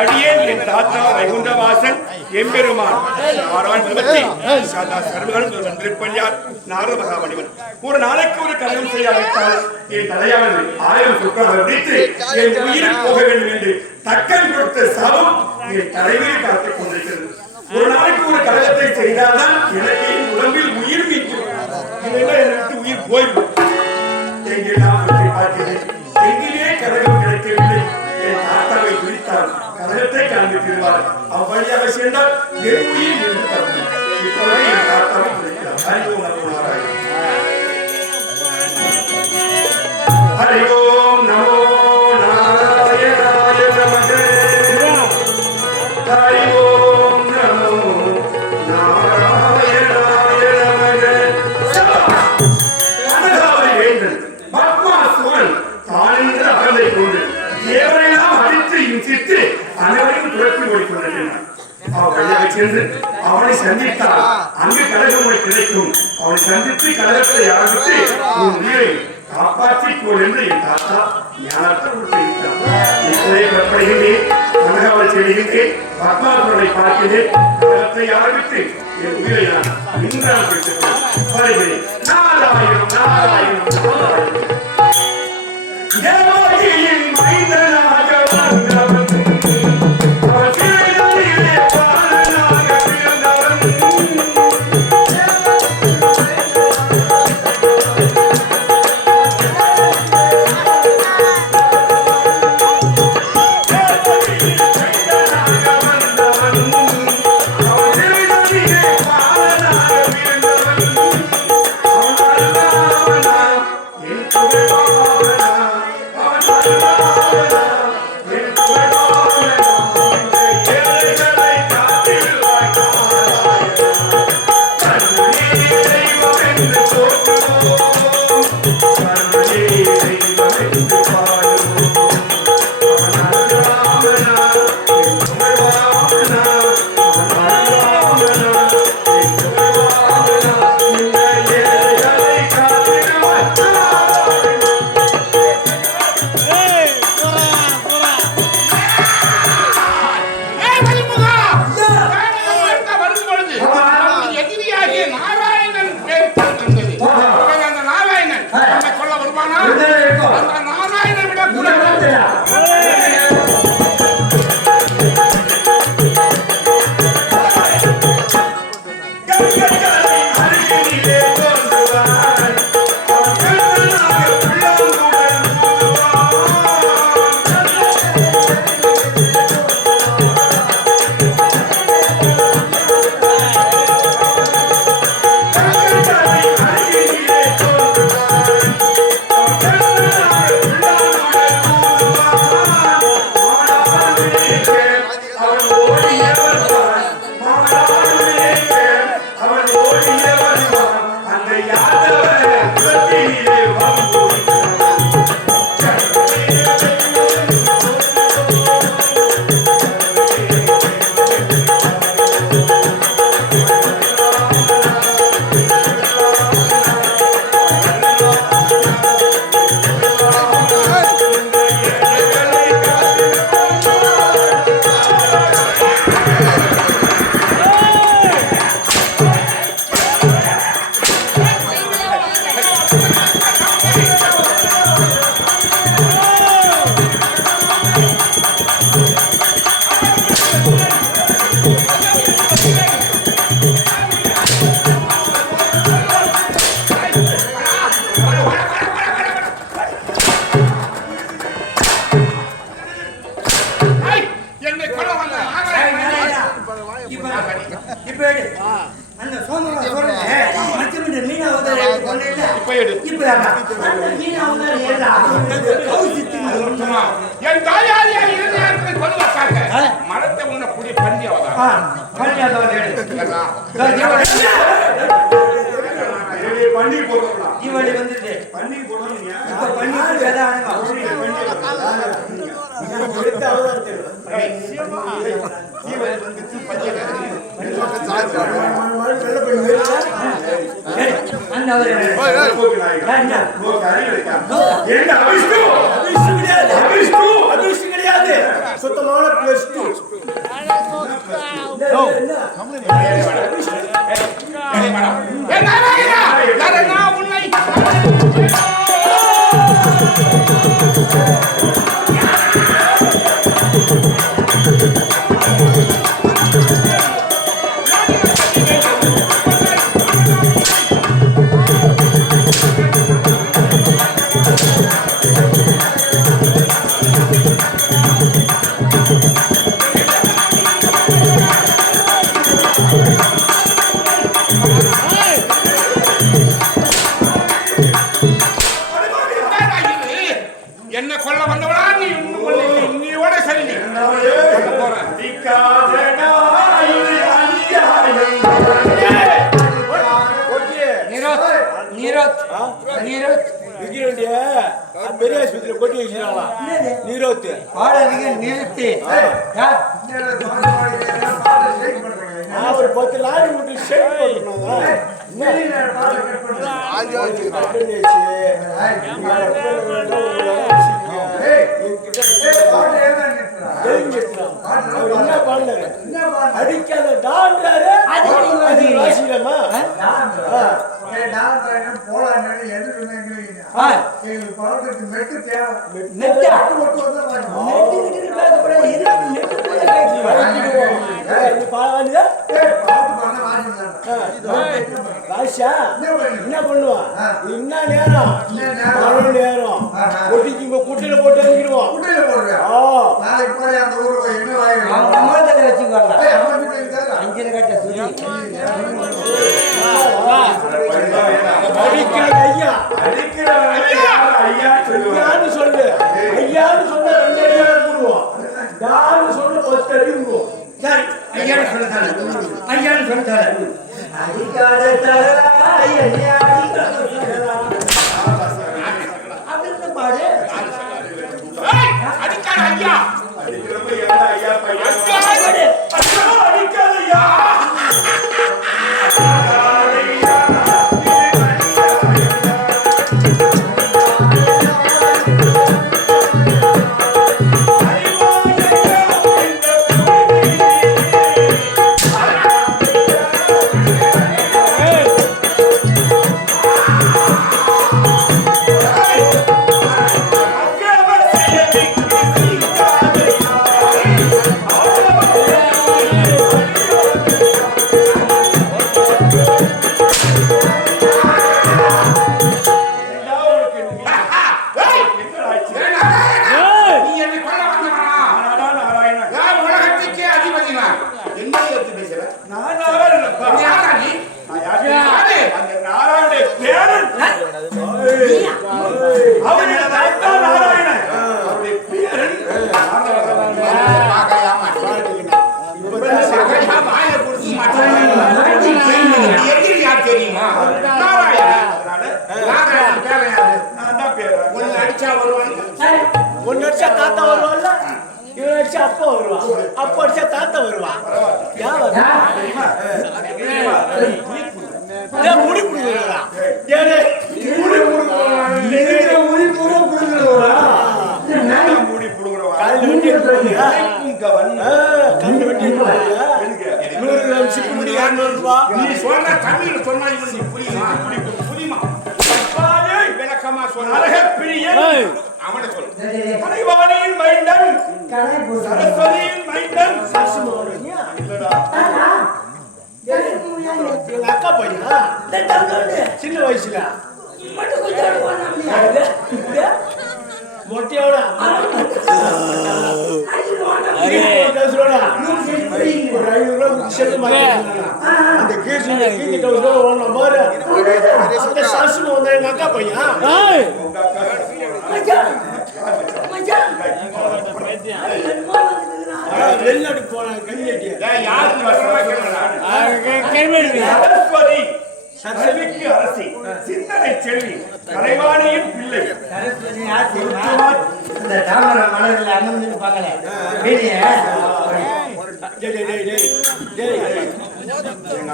அடியேன் என் தாத்தா வைகுண்டவாசன் எம்பெருமான். நாரத மகாமணிவன் ஒரு நாளைக்கு ஒரு கலகம் செய்யாவிட்டால் என் தலையானது ஆயிரம் சொற்கள் என் உயிர் போக வேண்டும் என்று தக்கன் கொடுத்த என் தலைமையில் காத்துக் கொண்டிருக்கிறது. ஒரு நாளைக்கு ஒரு கலகத்தை செய்தால்தான் எனக்கு என் உடம்பில் உயிர் மீட்கும் எனக்கு உயிர் போய்விடும். எங்கெல்லாம் சுற்றி பார்க்கிறேன்? எங்கிலே கழகம் கழகத்தை காண்பித்திருவார் அவ்வழியாக சென்றால் என் உயிர் என்று தரும். இப்பொழுது என் தாத்தாவை பிடிக்கிறார் ஹரி ஓம் நமோ ஹரி ஓம் நமோ நாராயணாய ஹரி ஓம் நமோ நாராயணாய அகந்தை கொண்டு அடித்து இன்சித்து அனைவரையும் துரத்தி ஓடிக்கொண்டிருக்கிறான் அவன் வழியாக சென்று அவனை சந்தித்தால் அங்கு கழகம் உனக்கு கிடைக்கும். அவனை சந்தித்து கழகத்தை ஆரம்பித்து உன் உயிரை காப்பாற்றிக் கொள் என்று என் தாத்தா ஞானத்தை கொடுத்திருக்கிறார் இப்போதே கனகாவை செல்கின்றேன் பத்மாசுரனை பார்க்கிறேன் கழகத்தை ஆரம்பித்து என் உயிரை நான் இன்றால் வருகிறேன் நாராயணம் நாராயணம் நாராயணம். Música சும்மா, என் தாயாரியா இருந்த நேரத்தில் கொல்வதற்காக மரத்தை உன்னை வந்துட்டு இப்ப பண்ணிட்டு வேதாங்க கிடையாது சுத்தமான பிளஸ் டூ ஏ பெரிய ஆஸ்பத்திரி கொட்டி வச்சுருக்காங்களா? நீரோத்து. பாடலுக்கு நிறுத்தி ஒரு பத்து லாரி விட்டு போட்டுருந்தாங்க. என்ன? பண்ணாரு அடிக்காத டான்றாரு. அது வாசிக்கலாமா என்ன பண்ணுவான் என்ன நேரம்? நேரம்? கொட்டிக்கு இங்க குட்டையில போட்டு அங்கிடுவான் குட்டையில. ஆ. நாளைக்கு போய் அந்த ஊருக்கு போய் ஐயான்னு சொல்லுதானே. அடிக்காத அடிச்சா தாத்தா வருவான்ல? இவன் அடிச்சா அப்பா வருவான் அப்பா அடிச்சா தாத்தா வருவான்? ஏன் முடி ஏனே முடி நூறு கிராம் சிக்கு முடி இரநூறு ரூபா. நீ சொல்ற தமிழ் சொன்னா இவனுக்கு புரியுமா? புரியுமா? விளக்கமா சொல்ல அவனை சொல்லு. கலைவாணியின் மைந்தன். சரஸ்வதியின் மைந்தன். அக்கா பையனா. சின்ன வயசுல. மொட்டையோட. அந்த ஓடணும் பாரு. அந்த சாசுமா வந்த எங்க அக்கா பையன்? வெளிநாடு போலாம் கல்வெட்டி செவிக்கு அரசி சிந்தனை செல்வி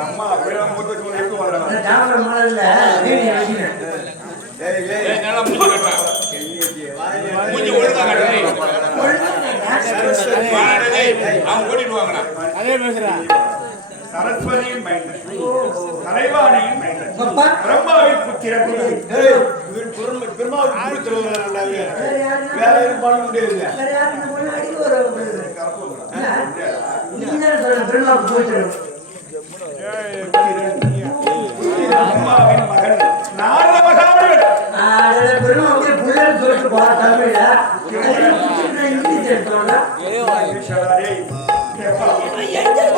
அம்மா அப்படியெல்லாம் மூத்த மலர்ல வீடியோ பாடலை அவன் ஓடிடுவாங்களா அதே பேசுறான் சரஸ்வதியின் மைந்தன் பெருமாவுக்கு வேற எதுவும் பண்ண முடியாது பெருமாவுக்கு போயிட்டு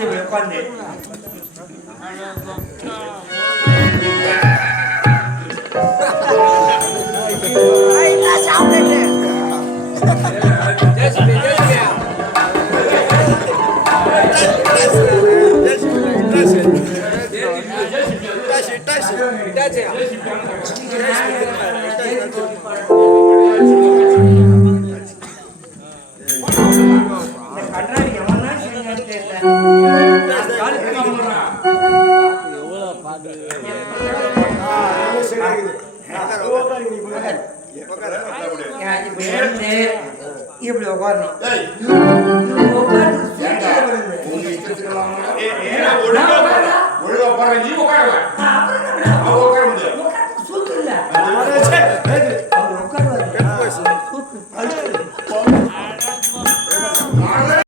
வந்து உட்காந்து. இட்டாச்சு இட்டாச்சு இட்டாச்சு நேர்ந்து இப்படி உட்காரணும் உட்காந்து